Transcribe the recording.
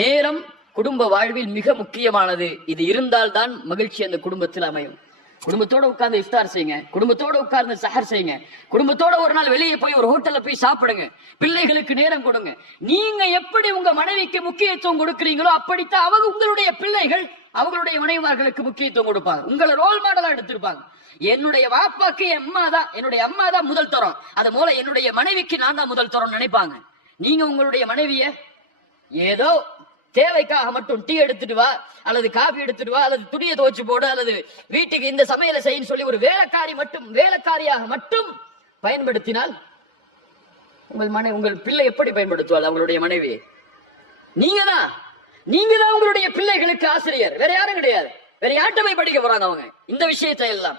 நேரம் குடும்ப வாழ்வில் மிக முக்கியமானது. இது இருந்தால்தான் மகிழ்ச்சி அந்த குடும்பத்தில் அமையும். குடும்பத்தோட உட்கார்ந்து இஃப்தார் செய்யுங்க, குடும்பத்தோட உட்கார்ந்து சஹர் செய்யுங்க, குடும்பத்தோட ஒரு நாள் வெளியே போய் ஒரு ஹோட்டல்ல போய் சாப்பிடுங்க, பிள்ளைகளுக்கு நேரம் கொடுங்க. நீங்க எப்படி உங்க மனைவிக்கு முக்கியத்துவம் கொடுக்கிறீங்களோ அப்படித்தான் அவங்க உங்களுடைய பிள்ளைகள் அவங்களுடைய மனைவிமார்களுக்கு முக்கியத்துவம் கொடுப்பாங்க. உங்களை ரோல் மாடலா எடுத்திருப்பாங்க. என்னுடைய வாப்பாக்கு என்னுடைய அம்மா தான் முதல் தரம், அது போல என்னுடைய மனைவிக்கு நான் தான் முதல் தரம் நினைப்பாங்க. நீங்க உங்களுடைய மனைவிய ஏதோ தேவைக்காக மட்டும் டீ எடுத்துட்டு வா அல்லது காபி எடுத்துட்டு வா அல்லது துணியை துவைச்சு போடு அல்லது வீட்டுக்கு இந்த சமையலை செய்யும் சொல்லி ஒரு வேலைக்காரியாக மட்டும் பயன்படுத்தினால் உங்கள் பிள்ளை எப்படி பயன்படுத்துவாள் அவங்களுடைய மனைவியை? நீங்க தான் உங்களுடைய பிள்ளைகளுக்கு ஆசிரியர், வேற யாரும் கிடையாது. வேற யார்கிட்ட போய் படிக்க போறாங்க அவங்க இந்த விஷயத்தை எல்லாம்?